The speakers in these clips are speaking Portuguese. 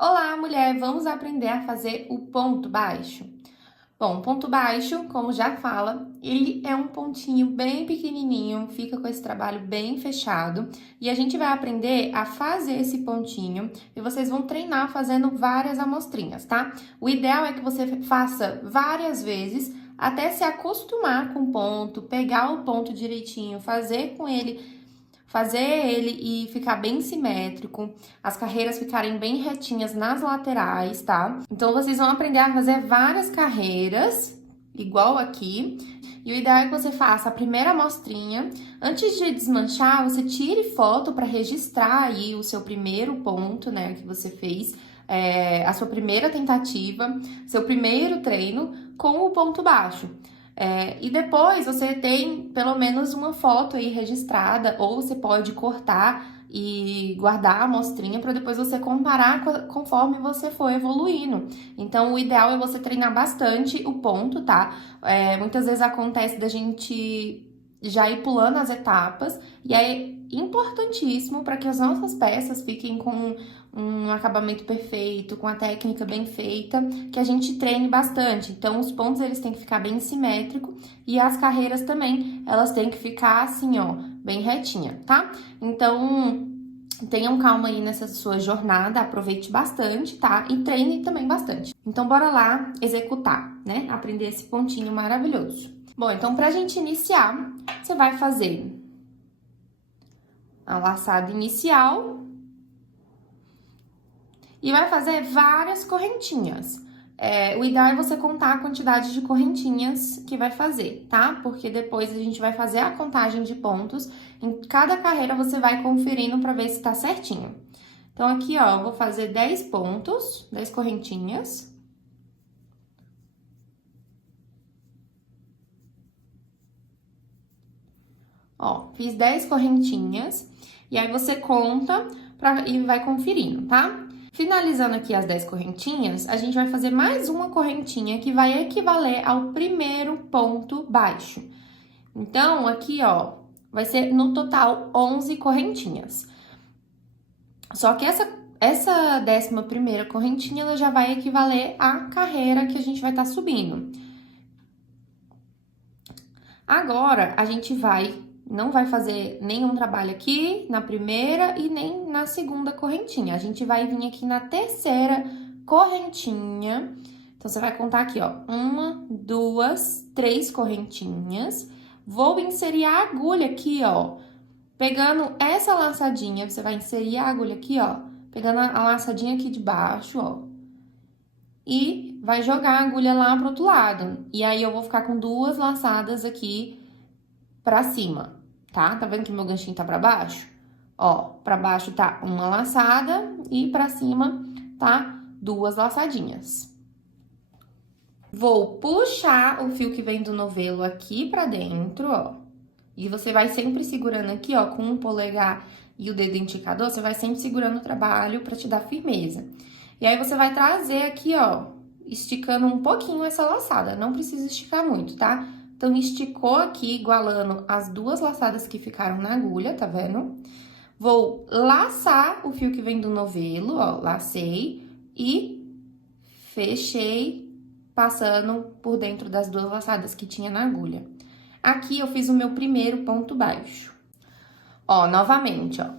Olá, mulher! Vamos aprender a fazer o ponto baixo? Bom, ponto baixo, como já fala, ele é um pontinho bem pequenininho, fica com esse trabalho bem fechado. E a gente vai aprender a fazer esse pontinho e vocês vão treinar fazendo várias amostrinhas, tá? O ideal é que você faça várias vezes até se acostumar com o ponto, pegar o ponto direitinho, fazer ele e ficar bem simétrico, as carreiras ficarem bem retinhas nas laterais, tá? Então, vocês vão aprender a fazer várias carreiras, igual aqui. E o ideal é que você faça a primeira amostrinha. Antes de desmanchar, você tire foto para registrar aí o seu primeiro ponto, né, que você fez, a sua primeira tentativa, seu primeiro treino com o ponto baixo. E depois você tem pelo menos uma foto aí registrada, ou você pode cortar e guardar a amostrinha para depois você comparar conforme você for evoluindo. Então, o ideal é você treinar bastante o ponto, tá? Muitas vezes acontece da gente já ir pulando as etapas, e é importantíssimo para que as nossas peças fiquem com um acabamento perfeito, com a técnica bem feita, que a gente treine bastante. Então, os pontos, eles têm que ficar bem simétrico e as carreiras também, elas têm que ficar assim, ó, bem retinha, tá? Então, tenham calma aí nessa sua jornada, aproveite bastante, tá? E treine também bastante. Então, bora lá executar, né? Aprender esse pontinho maravilhoso. Bom, então, pra gente iniciar, você vai fazer a laçada inicial e vai fazer várias correntinhas. O ideal é você contar a quantidade de correntinhas que vai fazer, tá? Porque depois a gente vai fazer a contagem de pontos. Em cada carreira você vai conferindo pra ver se tá certinho. Então, aqui, ó, eu vou fazer 10 pontos, 10 correntinhas. Ó, fiz 10 correntinhas. E aí, você conta e vai conferindo, tá? Finalizando aqui as 10 correntinhas, a gente vai fazer mais uma correntinha que vai equivaler ao primeiro ponto baixo. Então, aqui, ó, vai ser no total 11 correntinhas. Só que essa 11ª correntinha, ela já vai equivaler à carreira que a gente vai estar subindo. Agora, a gente não vai fazer nenhum trabalho aqui na primeira e nem na segunda correntinha. A gente vai vir aqui na terceira correntinha. Então, você vai contar aqui, ó, 1, 2, 3 correntinhas. Vou inserir a agulha aqui, ó, pegando essa laçadinha. Você vai inserir a agulha aqui, ó, pegando a laçadinha aqui de baixo, ó. E vai jogar a agulha lá pro outro lado. E aí, eu vou ficar com 2 laçadas aqui pra cima, tá? Tá vendo que meu ganchinho tá pra baixo? Ó, pra baixo tá uma laçada e pra cima tá 2 laçadinhas. Vou puxar o fio que vem do novelo aqui pra dentro, ó. E você vai sempre segurando aqui, ó, com o polegar e o dedo indicador, você vai sempre segurando o trabalho pra te dar firmeza. E aí, você vai trazer aqui, ó, esticando um pouquinho essa laçada. Não precisa esticar muito, tá? Então, esticou aqui, igualando as 2 laçadas que ficaram na agulha, tá vendo? Vou laçar o fio que vem do novelo, ó, lacei e fechei, passando por dentro das 2 laçadas que tinha na agulha. Aqui, eu fiz o meu primeiro ponto baixo. Ó, novamente, ó,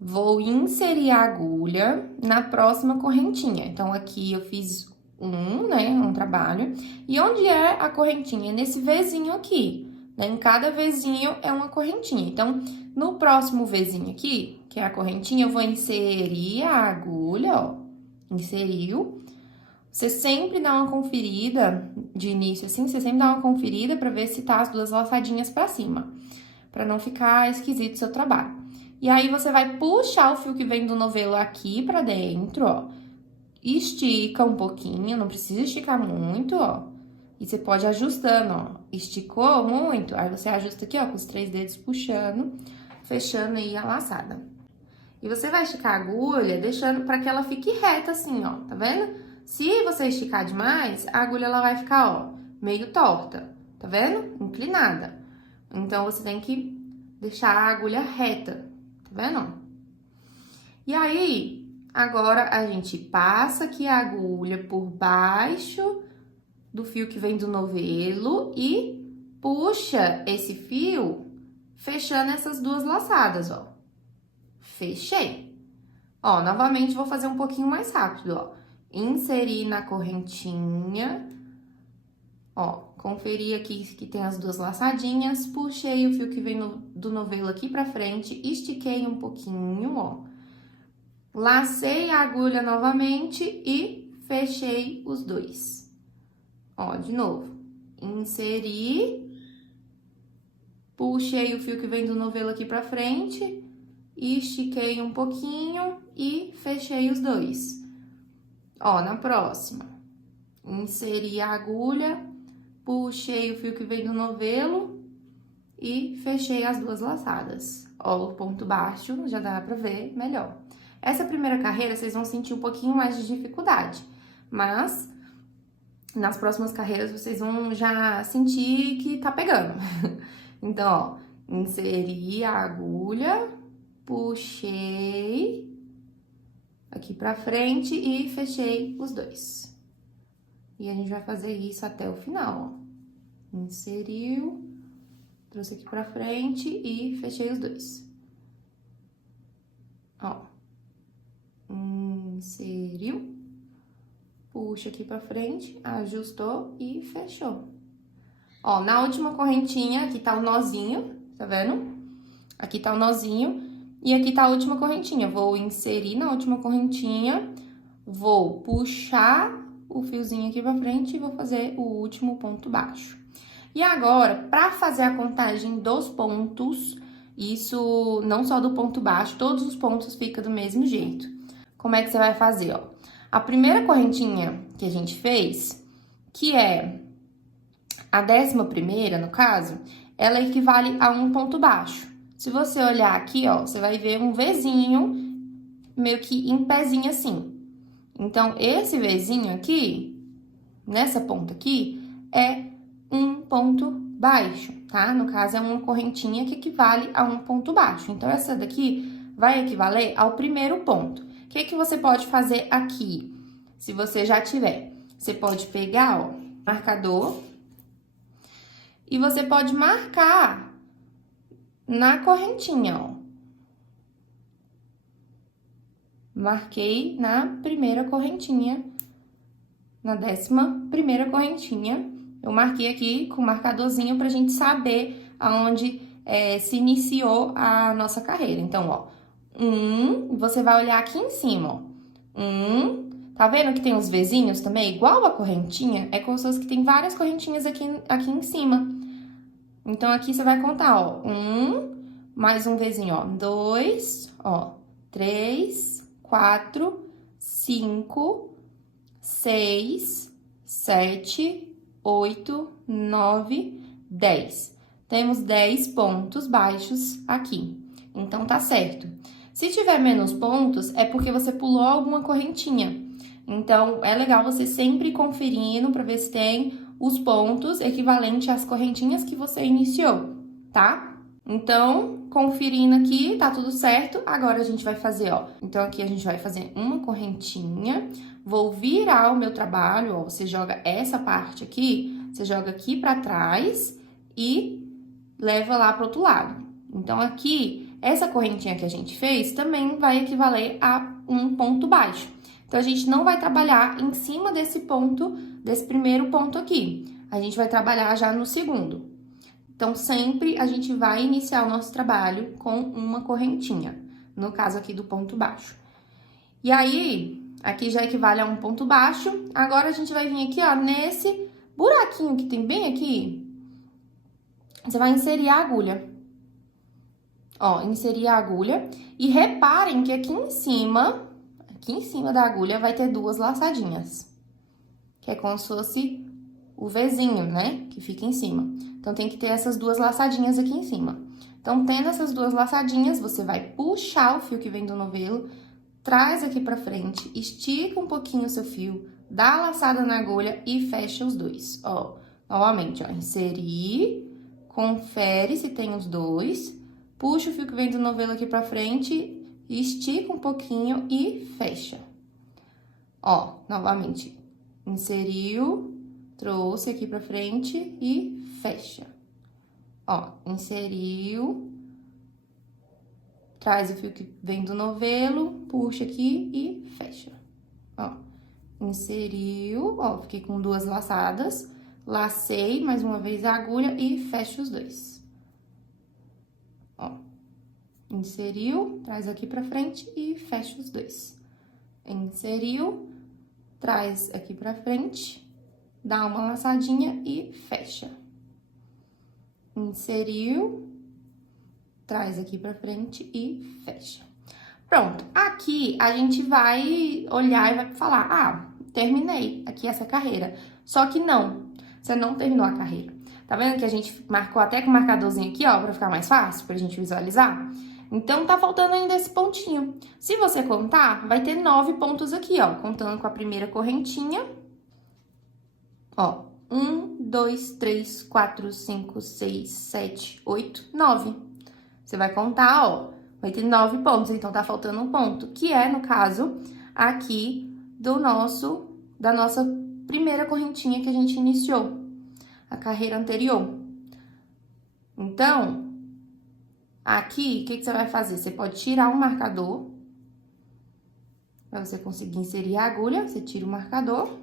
vou inserir a agulha na próxima correntinha. Então, aqui eu fiz um trabalho. E onde é a correntinha? Nesse Vzinho aqui, né? Em cada Vzinho é uma correntinha. Então, no próximo Vzinho aqui, que é a correntinha, eu vou inserir a agulha, ó. Inseriu. Você sempre dá uma conferida de início, assim, você sempre dá uma conferida pra ver se tá as 2 laçadinhas pra cima. Pra não ficar esquisito o seu trabalho. E aí, você vai puxar o fio que vem do novelo aqui pra dentro, ó. Estica um pouquinho, não precisa esticar muito, ó. E você pode ir ajustando, ó. Esticou muito, aí você ajusta aqui, ó, com os 3 dedos puxando, fechando aí a laçada. E você vai esticar a agulha, deixando pra que ela fique reta assim, ó, tá vendo? Se você esticar demais, a agulha, ela vai ficar, ó, meio torta, tá vendo? Inclinada. Então, você tem que deixar a agulha reta, tá vendo? E aí, Agora, a gente passa aqui a agulha por baixo do fio que vem do novelo e puxa esse fio fechando essas duas laçadas, ó. Fechei. Ó, novamente vou fazer um pouquinho mais rápido, ó. Inseri na correntinha, ó, conferi aqui que tem as duas laçadinhas, puxei o fio que vem do novelo aqui pra frente, estiquei um pouquinho, ó. Lacei a agulha novamente e fechei os dois. Ó, de novo, inseri, puxei o fio que vem do novelo aqui pra frente, estiquei um pouquinho e fechei os dois. Ó, na próxima, inseri a agulha, puxei o fio que vem do novelo e fechei as duas laçadas. Ó, o ponto baixo já dá pra ver melhor. Essa primeira carreira, vocês vão sentir um pouquinho mais de dificuldade, mas nas próximas carreiras vocês vão já sentir que tá pegando. Então, ó, inseri a agulha, puxei aqui pra frente e fechei os dois. E a gente vai fazer isso até o final, ó. Inseriu, trouxe aqui pra frente e fechei os dois. Ó, inseriu, puxa aqui pra frente, ajustou e fechou. Ó, na última correntinha, aqui tá o nozinho, tá vendo? Aqui tá o nozinho e aqui tá a última correntinha. Vou inserir na última correntinha, vou puxar o fiozinho aqui pra frente e vou fazer o último ponto baixo. E agora, pra fazer a contagem dos pontos, isso não só do ponto baixo, todos os pontos ficam do mesmo jeito. Como é que você vai fazer, ó? A primeira correntinha que a gente fez, que é a 11ª, no caso, ela equivale a um ponto baixo. Se você olhar aqui, ó, você vai ver um Vzinho, meio que em pezinho assim. Então, esse Vzinho aqui, nessa ponta aqui, é um ponto baixo, tá? No caso, é uma correntinha que equivale a um ponto baixo. Então, essa daqui vai equivaler ao primeiro ponto. O que que você pode fazer aqui, se você já tiver? Você pode pegar, ó, marcador, e você pode marcar na correntinha, ó. Marquei na primeira correntinha, na 11ª correntinha. Eu marquei aqui com o marcadorzinho pra gente saber aonde se iniciou a nossa carreira. Então, ó, você vai olhar aqui em cima, ó. Tá vendo que tem os Vzinhos também? Igual a correntinha, é como se fosse que tem várias correntinhas aqui em cima. Então, aqui você vai contar, ó, mais um Vzinho, ó, 2, ó, 3, 4, 5, 6, 7, 8, 9, 10. Temos 10 pontos baixos aqui. Então, tá certo. Se tiver menos pontos, é porque você pulou alguma correntinha. Então, é legal você sempre ir conferindo para ver se tem os pontos equivalentes às correntinhas que você iniciou, tá? Então, conferindo aqui, tá tudo certo. Agora, a gente vai fazer, ó. Então, aqui a gente vai fazer uma correntinha. Vou virar o meu trabalho, ó. Você joga essa parte aqui, você joga aqui pra trás e leva lá pro outro lado. Então, aqui, essa correntinha que a gente fez também vai equivaler a um ponto baixo. Então, a gente não vai trabalhar em cima desse ponto, desse primeiro ponto aqui. A gente vai trabalhar já no segundo. Então, sempre a gente vai iniciar o nosso trabalho com uma correntinha, no caso aqui do ponto baixo. E aí, aqui já equivale a um ponto baixo. Agora, a gente vai vir aqui, ó, nesse buraquinho que tem bem aqui, você vai inserir a agulha. Ó, inserir a agulha. E reparem que aqui em cima da agulha vai ter duas laçadinhas. Que é como se fosse o Vzinho, né? Que fica em cima. Então, tem que ter essas duas laçadinhas aqui em cima. Então, tendo essas duas laçadinhas, você vai puxar o fio que vem do novelo, traz aqui pra frente, estica um pouquinho o seu fio, dá a laçada na agulha e fecha os dois. Ó, novamente, ó, inserir, confere se tem os dois, puxa o fio que vem do novelo aqui pra frente estica um pouquinho e fecha. Ó, novamente, inseriu, trouxe aqui pra frente e fecha. Ó, inseriu, traz o fio que vem do novelo, puxa aqui e fecha. Ó, inseriu, ó, fiquei com 2 laçadas, lacei mais uma vez a agulha e fecho os 2. Ó, inseriu, traz aqui pra frente e fecha os 2. Inseriu, traz aqui pra frente, dá uma laçadinha e fecha. Inseriu, traz aqui pra frente e fecha. Pronto, aqui a gente vai olhar e vai falar, ah, terminei aqui essa carreira. Só que não, você não terminou a carreira. Tá vendo que a gente marcou até com o marcadorzinho aqui, ó, pra ficar mais fácil, pra gente visualizar? Então, tá faltando ainda esse pontinho. Se você contar, vai ter 9 pontos aqui, ó, contando com a primeira correntinha. Ó, 1, 2, 3, 4, 5, 6, 7, 8, 9. Você vai contar, ó, vai ter 9 pontos, então tá faltando um ponto, que é, no caso, aqui da nossa primeira correntinha que a gente iniciou, a carreira anterior. Então, aqui, o que você vai fazer? Você pode tirar um marcador, pra você conseguir inserir a agulha, você tira o marcador.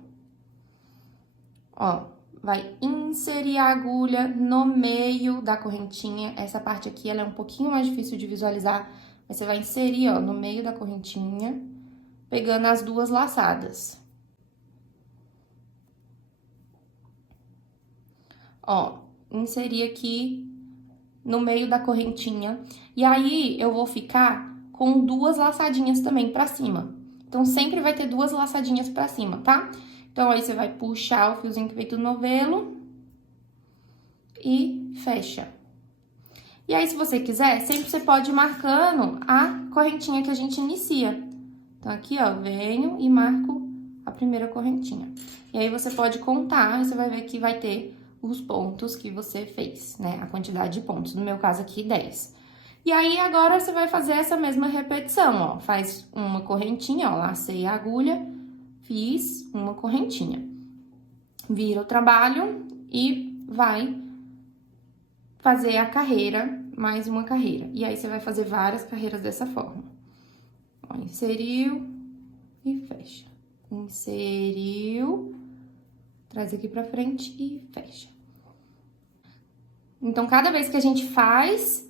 Ó, vai inserir a agulha no meio da correntinha. Essa parte aqui, ela é um pouquinho mais difícil de visualizar, mas você vai inserir, ó, no meio da correntinha, pegando as 2 laçadas. Ó, inserir aqui no meio da correntinha. E aí, eu vou ficar com 2 laçadinhas também pra cima. Então, sempre vai ter 2 laçadinhas pra cima, tá? Então, aí, você vai puxar o fiozinho que veio do novelo e fecha. E aí, se você quiser, sempre você pode ir marcando a correntinha que a gente inicia. Então, aqui, ó, venho e marco a primeira correntinha. E aí, você pode contar e você vai ver que vai ter os pontos que você fez, né? A quantidade de pontos. No meu caso aqui, 10. E aí, agora, você vai fazer essa mesma repetição, ó. Faz uma correntinha, ó, lacei a agulha, fiz uma correntinha. Vira o trabalho e vai fazer a carreira, mais uma carreira. E aí, você vai fazer várias carreiras dessa forma. Ó, inseriu e fecha. Inseriu, traz aqui pra frente e fecha. Então, cada vez que a gente faz,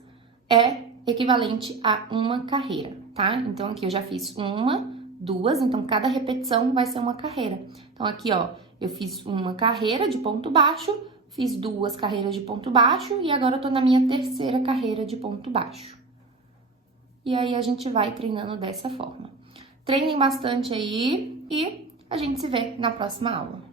é equivalente a uma carreira, tá? Então, aqui eu já fiz 1, 2, então cada repetição vai ser uma carreira. Então, aqui, ó, eu fiz uma carreira de ponto baixo, fiz 2 carreiras de ponto baixo e agora eu tô na minha 3ª carreira de ponto baixo. E aí, a gente vai treinando dessa forma. Treinem bastante aí e a gente se vê na próxima aula.